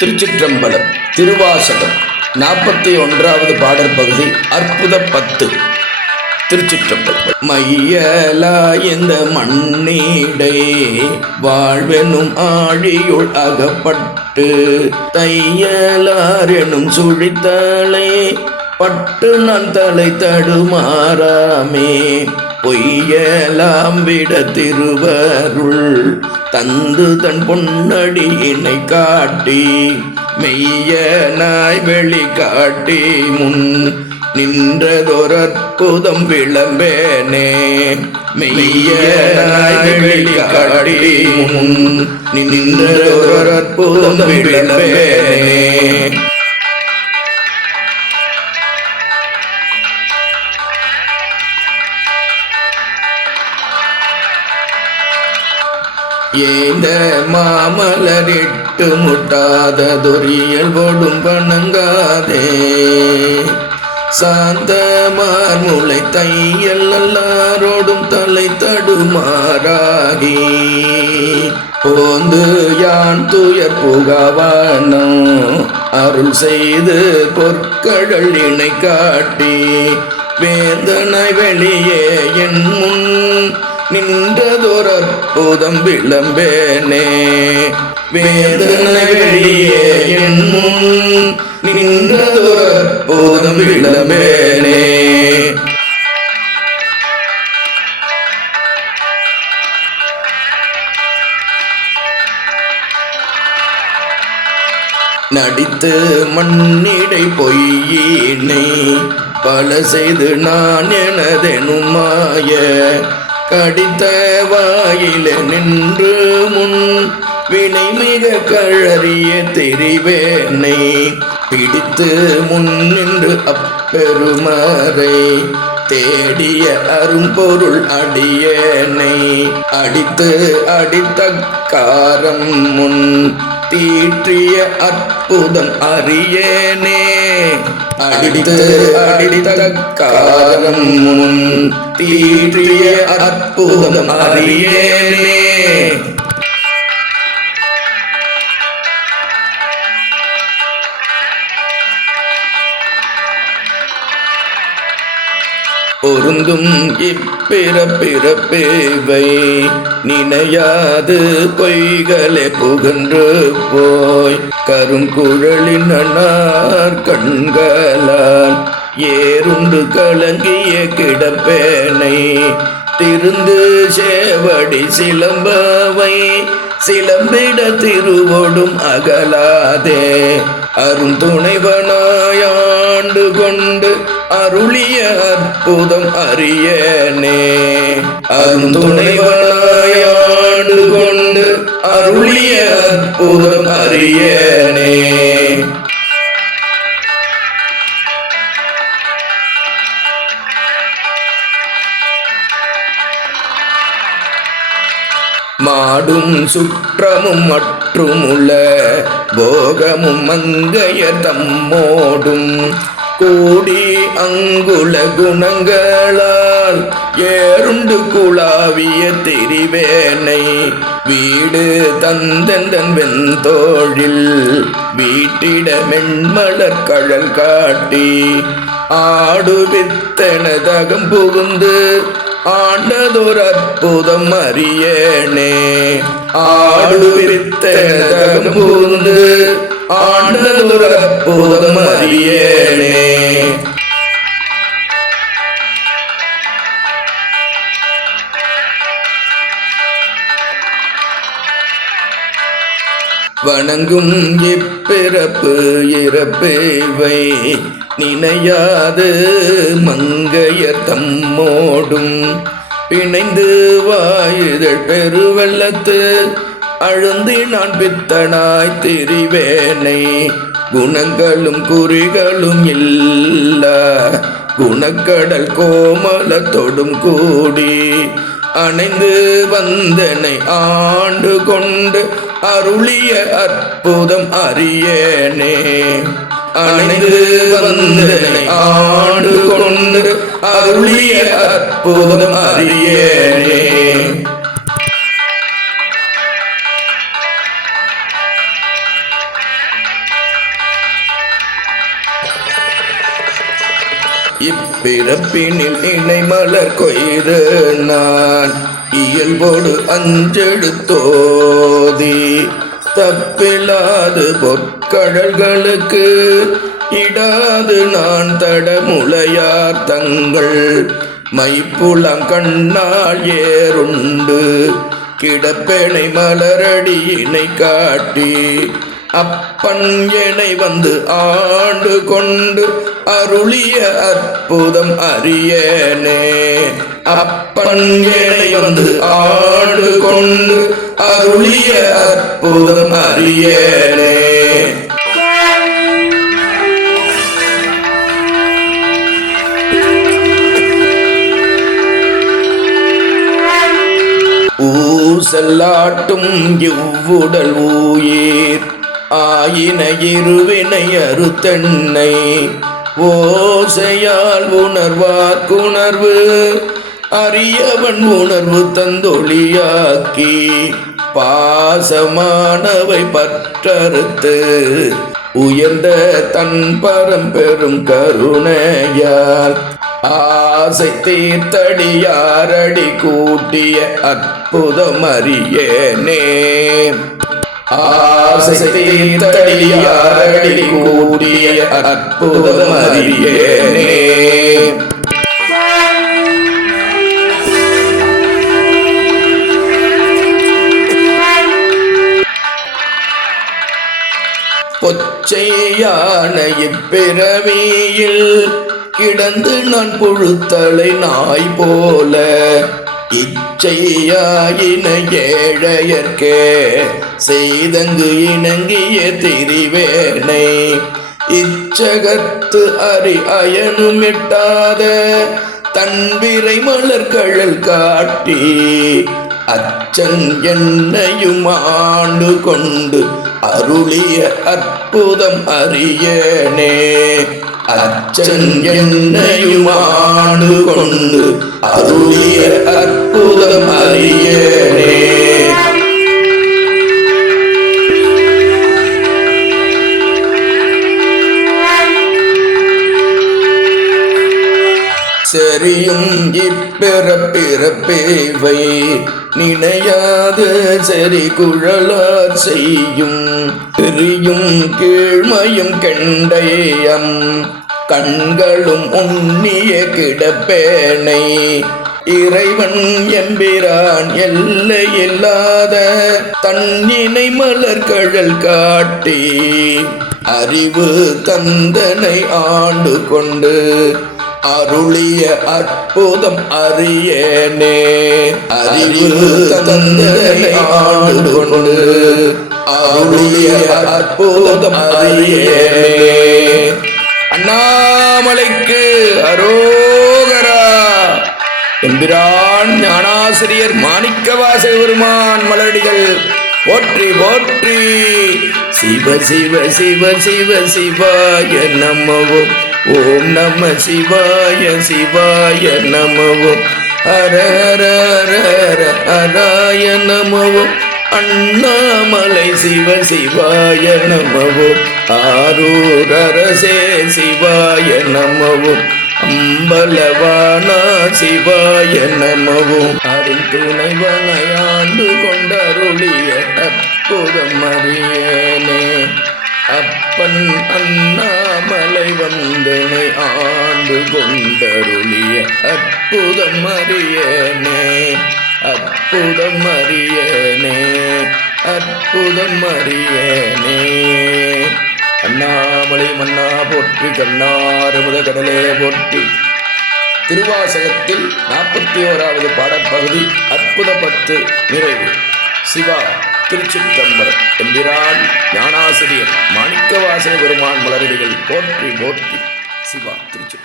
திருச்சிற்றம்பலம். திருவாசகம் 41வது பாடல் பகுதி. அற்புத 10. திருச்சிற்றம்பலம். மையலா இந்த மண்ணீடை வாழ்வெனும் ஆழியுள் அகப்பட்டு தையலார் எனும் சுழித்தலை பட்டு நான் தலை தடுமாறாமே பொய்யலாம் விட திருவருள் தந்து தன் பொன்னடியினை காட்டி மெய்யனாய் வெளி காட்டி முன் நின்றதொரு அற்புதம் விளம்பேனே மெய்யனாய் வெளி காட்டி முன் நின்றதொரு அற்புதம் விளம்பேனே. ஏந்த மாமலரிட்டு முட்டாத துரியல் போடும் பணங்காதே சாந்த மார்முளை தையல் எல்லாரோடும் தலை தடுமாறாகி போந்து யான் துயர் புகவானம் அருள் செய்து பொற்கடல் இணை காட்டி வேந்தனாய் வெளியே என் முன் நின்றதொரு அற்புதம் விளம்பேனே வேதனை வெளியே என் முன் நின்றதொரு அற்புதம் விளம்பேனே. நடித்து மண்ணிடை பொய்யினை பல செய்து நான் எனதெனுமாய கடித்த வாயில நின்று முன் வினை மிக கழறிய தெரிவேனை பிடித்து முன் நின்று அப்பெருமறை தேடிய அரும்பொருள் அடியேனை அடித்து அடித்த காரம் முன் தீற்றிய அற்புதம் அறியேனே அடித்து அடித்த காரம் முன் தீற்றிய அற்புதம் அறியேனே. பொருந்தும் இப்பிறப்பிறப்பேவை நினையாது பொய்களே புகன்று போய் கருங்குழலின் அண்ணார் கண்களால் ஏறுண்டு கலங்கிய கிடப்பேனை திருந்து சேவடி சிலம்பவை சிலம்பிட திருவோடும் அகலாதே அருந்துணைவனாயாண்டு கொண்டு அருளிய அற்புதம் அறியேனே அருந்துணைவனாயாண்டு கொண்டு அருளிய அற்புதம் அறியேனே. மாடும் சுற்றமும் மற்றுமுள்ள போகமும் மங்கைய தம்மோடும் கூடி அங்குல குணங்களால் ஏறுண்டு குழாவிய திரிவேனை வீடு தந்தன் வெந்தோழில் வீட்டிட மென்மலர் கழல் காட்டி ஆடுவித்தனதகம் புகுந்து ஆண்டதொரு அற்புதம் அறியேனே ஆடுவித்தனதகம் புகுந்து ஆண்டதொரு அற்புதம் அறியேனே. வணங்கும் இப்பிறப்பு இறப்பேவை நினையாது மங்கையர் தம்மோடும் பிணைந்து வாயுதழ் பெருவெள்ளத்து அழுந்தி நான் பித்தனாய் திரிவேனை குணங்களும் குறிகளும் இல்ல குணக்கடல் கோமலத்தொடும் கூடி அணைந்து வந்தனை ஆண்டு கொண்டு அருளிய அற்புதம் அறியேனே அணைந்து வந்தனை ஆண்டு கொண்டு அருளிய அற்புதம் அறியேனே. இப்பிறப்பினில் இணை மலர் கொய்து நான் இயல்போடு அஞ்செழுத்தோதி தப்பில்லாது பொற்கடல்களுக்கு இடாது நான் தடமுளையார் தங்கள் மைப்புலம் கண்ணால் ஏறுண்டு கிடப்பேனை மலரடியினை காட்டி அப்பன் எனை வந்து ஆண்டு கொண்டு அருளிய அற்புதம் அறியேனே. அப்பன் எனை வந்து ஆண்டு கொண்டு அருளிய அற்புதம் அறியேனே. ஊசல்லாட்டும் இவ்வுடல் உயிர் ஆயின இருவினை அறுத்தென்னை ஓசையால் உணர்வாக்குணர்வு அறியவன் உணர்வு தந்தொழியாக்கி பாசமானவை பற்றறுத்து உயர்ந்த தன் பரம்பெரும் கருணையால் ஆசை தீர்த்தடியாரடி கூட்டிய அற்புதம் அறியேனே. ஆசை தீர்த்தடியாரடி கூட்டிய அற்புதம் அறியேனே. பொச்சையான இப்பிறவியில் கிடந்து நான் புழுத்தலை நாய் போல இச்சையாயின ஏழையர்க்கே செய்தங்கு இணங்கிய திரிவேனை இச்சகத்து அறி அயனுமிட்டாத தன்விரை மலர்கழல் காட்டி அச்சன் என்னையும் ஆண்டு கொண்டு அருளிய அற்புதம் அறியேனே. அச்சன் என்னையும் ஆண்டு கொண்டு அருளிய அற்புதம் அறியேனே. செறியும் இப்பிறப்பிறப்பேவை நினையாது செறி குழலார் செய்யும் தெரியும் கீழ்மையும் கெண்டையம் கண்களும் உண்ணிய கிடப்பேனை இறைவன் எம்பிரான் எல்லையில்லாத தன்னினை மலர்கழல் காட்டி அறிவு தந்தனை ஆண்டு கொண்டு அருளிய அற்புதம் அறியேனே. அறிவு தந்தனை ஆண்டு கொண்டு அருளிய அற்புதம் அறியேனே. அண்ணாமலைக்கு அரோகரா. எம்பிரான் ஞானாசிரியர் மாணிக்கவாசக பெருமான் மலரடிகள் போற்றி போற்றி. சிவ சிவ சிவ சிவ சிவாய நமவோ. ஓம் நம சிவாய சிவாய நமவோ. ஹர ஹர ஹர ஹராய நமவோ. அண்ணாமலை சிவ சிவாய நமவோ. ஆரூர் அரசே சிவாய நமவோ. அம்பலவானா சிவாய நமவோ. அருள் துணைவனையாண்டு கொண்டருளிய அற்புதம் அறியேனே. அப்பன் அண்ணாமலை வந்தனை ஆண்டு கொண்டருளிய அற்புதம் அறியேனே. அற்புதம் அறியேனே. அற்புதம் அறியேனே. அண்ணாமலை மன்னா போற்றி. கண்ணாரமுத கடலே போற்றி. திருவாசகத்தில் 41வது பாடப்பகுதி அற்புத 10 நிறைவு. சிவா திருச்சிற்றம்பலம். எம்பிரான் ஞானாசிரியர் மாணிக்கவாசக பெருமான் மலரடிகள் போற்றி போற்றி. சிவா திருச்சி.